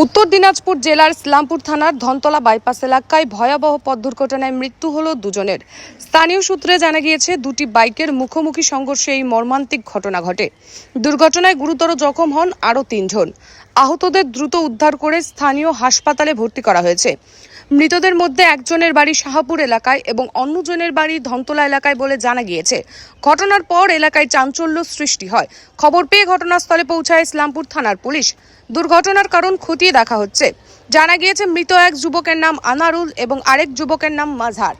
উত্তর দিনাজপুর জেলার ইসলামপুর থানার ধনতলা বাইপাস এলাকায় ভয়াবহ পথ দুর্ঘটনায় মৃত্যু হল দুজনের। স্থানীয় সূত্রে জানা গিয়েছে, দুটি বাইকের মুখোমুখি সংঘর্ষে এই মর্মান্তিক ঘটনা ঘটে। দুর্ঘটনায় গুরুতর জখম হন আরও 3 জন। আহতদের দ্রুত উদ্ধার করে স্থানীয় হাসপাতালে ভর্তি করা হয়েছে। মৃতদের মধ্যে একজনের বাড়ি শাহপুর এলাকায় এবং অন্যজনের বাড়ি ধনতলা এলাকায় বলে জানা গিয়েছে। ঘটনার পর এলাকায় চাঞ্চল্য সৃষ্টি হয়। খবর পেয়ে ঘটনাস্থলে পৌঁছায় ইসলামপুর থানার পুলিশ। দুর্ঘটনার কারণ খতিয়ে দেখা হচ্ছে। জানা গিয়েছে, মৃত এক যুবকের নাম আনারুল এবং আরেক যুবকের নাম মাজহার।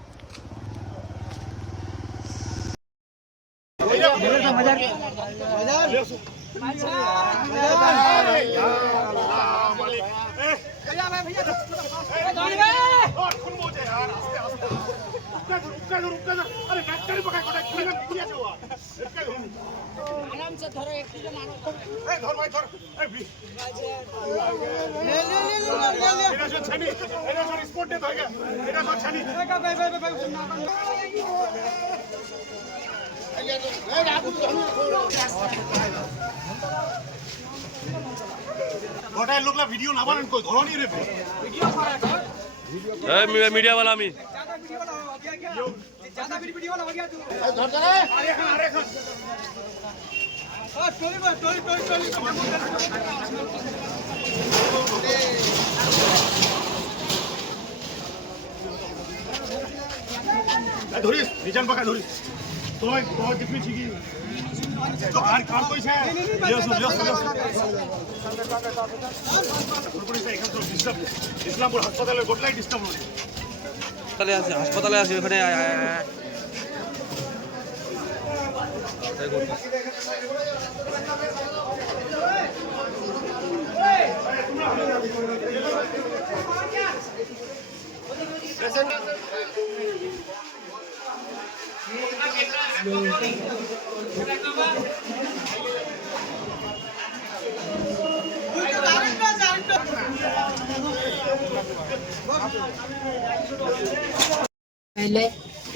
গোটায় লোকলা ভিডিও না বানান কই ধরনি রে मीडिया वाला मी ज्यादा वीडियो वाला हो गया तू धर धर अरे खा टोली धरिस निजान पका धरिस তোমায় তোমায় দেখবি ঠিকই আর কার কইছে ইসলামপুর হাসপাতালে গোটলাই ডিস্টার্ব হলো হাসপাতালে আছে ওখানে पहले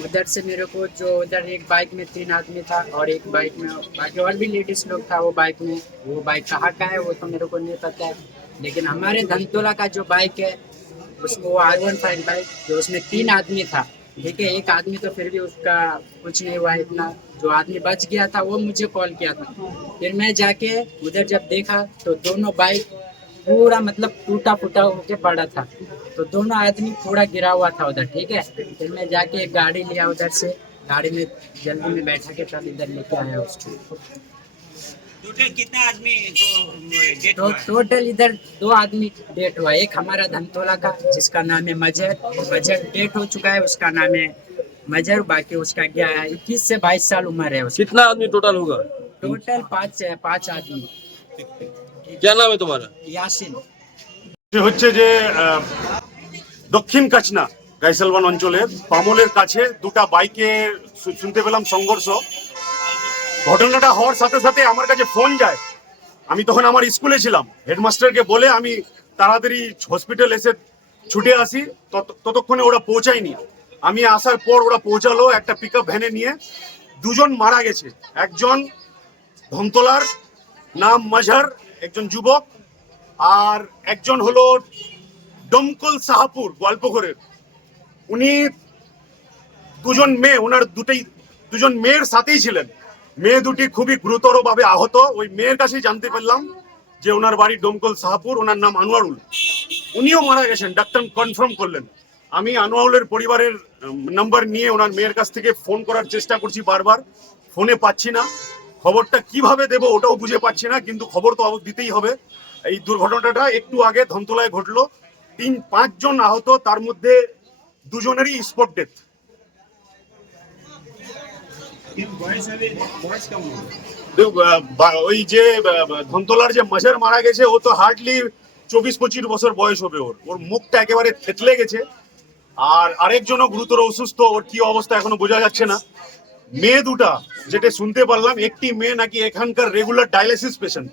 उधर से मेरे को जो उधर एक बाइक में 3 आदमी था और एक बाइक में बाकी और भी लेडीज लोग था। वो बाइक में वो बाइक कहाँ का है वो तो मेरे को नहीं पता है, लेकिन हमारे धनतोला का जो बाइक है उसको R15 बाइक जो उसमें 3 आदमी था। ठीक है, एक आदमी तो फिर भी उसका कुछ नहीं हुआ इतना, जो आदमी बच गया था वो मुझे कॉल किया था। फिर मैं जाके उधर जब देखा तो दोनों बाइक पूरा मतलब टूटा फूटा होके पड़ा था, तो दोनों आदमी पूरा गिरा हुआ था उधर। ठीक है, फिर मैं जाके एक गाड़ी लिया उधर से, गाड़ी में जल्दी में बैठा के तब इधर लेके आया उसको। टोटल कितना आदमी तो टोटल इधर 2 आदमी डेट हुआ। एक हमारा धनतोला का जिसका नाम है मजहर डेट हो चुका है, उसका नाम है मजहर। बाकी उसका क्या है 21 से 22 साल उम्र है उसकी। कितना आदमी टोटल होगा? टोटल 5 आदमी। क्या नाम है तुम्हारा? यासिन। হচ্ছে যে দক্ষিণ কাচনা গাইসালবান অঞ্চলের পামলের কাছে দুটো বাইকে শুনতে পেলাম সংঘর্ষ। ঘটনাটা হওয়ার সাথে সাথে আমার কাছে ফোন যায়। আমি তখন আমার স্কুলে ছিলাম, হেডমাস্টারকে বলে আমি তাড়াতাড়ি হসপিটাল এসে ছুটে আসি। ততক্ষণে ওরা পৌঁছায়নি। আমি আসার পর ওরা পৌঁছালো একটা পিকআপ ভ্যানে নিয়ে। 2 জন মারা গেছে। একজন ধনতলার নাম মাজহার, একজন যুবক, আর একজন হলো ডমকল শাহপুর গোয়ালপুকুরের। উনি 2 জন মেয়ে, ওনার 2 জন মেয়ের সাথেই ছিলেন। মেয়ে দুটি খুবই গুরুতরভাবে আহত। ওই মেয়ের কাছেই জানতে পারলাম যে ওনার বাড়ি ডমকল শাহপুর, ওনার নাম আনোয়ারুল। উনিও মারা গেছেন, ডাক্তার কনফার্ম করলেন। আমি আনোয়ারুলের পরিবারের নাম্বার নিয়ে ওনার মেয়ের কাছ থেকে ফোন করার চেষ্টা করছি, বারবার ফোনে পাচ্ছি না। খবরটা কিভাবে দেব ওটাও বুঝে পাচ্ছি না, কিন্তু খবর তো দিতেই হবে। এই দুর্ঘটনাটা একটু আগে ধনতলায় ঘটলো। 5 জন আহত, তার মধ্যে 2 জনেরই স্পট ডেথ। ওই যে ধনতলার যে মাজহার মারা গেছে, ও তো হার্ডলি 24-25 বছর বয়স হবে। ওর মুখটা একেবারে থেতলে গেছে। আর আরেকজনও গুরুতর অসুস্থ, ওর কি অবস্থা এখনো বোঝা যাচ্ছে না। মেয়ে দুটা যেটা শুনতে পারলাম, একটি মেয়ে নাকি এখানকার রেগুলার ডায়ালিসিস পেশেন্ট।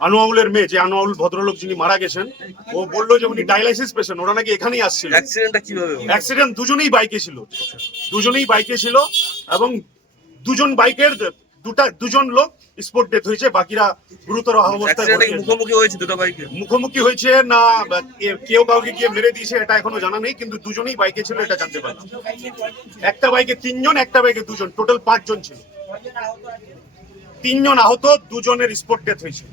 আনোয়ারুলের মেয়ে, যে আনোয়ারুল ভদ্রলোক যিনি মারা গেছেন, ও বললো যে উনি ডায়ালাইসিস পেশেন্ট, ওরা নাকি এখানেই আসছিল। অ্যাক্সিডেন্টটা কিভাবে হলো? অ্যাক্সিডেন্ট দুজনেই বাইকে ছিল এবং 2 জন বাইকের 2 জন লোক স্পট ডেথ হয়েছে, বাকিরা গুরুতর অবস্থায় অ্যাক্সিডেন্টে ভর্তি আছে। মুখোমুখি হয়েছে দুটো বাইকে। মুখোমুখি হয়েছে না কেউ কাউকে গিয়ে মেরে দিয়েছে এটা এখনো জানা নেই, কিন্তু দুজনেই বাইকে ছিল এটা জানতে পারলাম। একটা বাইকে 3 জন, একটা বাইকে 2 জন, টোটাল 5 জন ছিল। 3 জন আহত, 2 জনের স্পট ডেথ হয়েছে।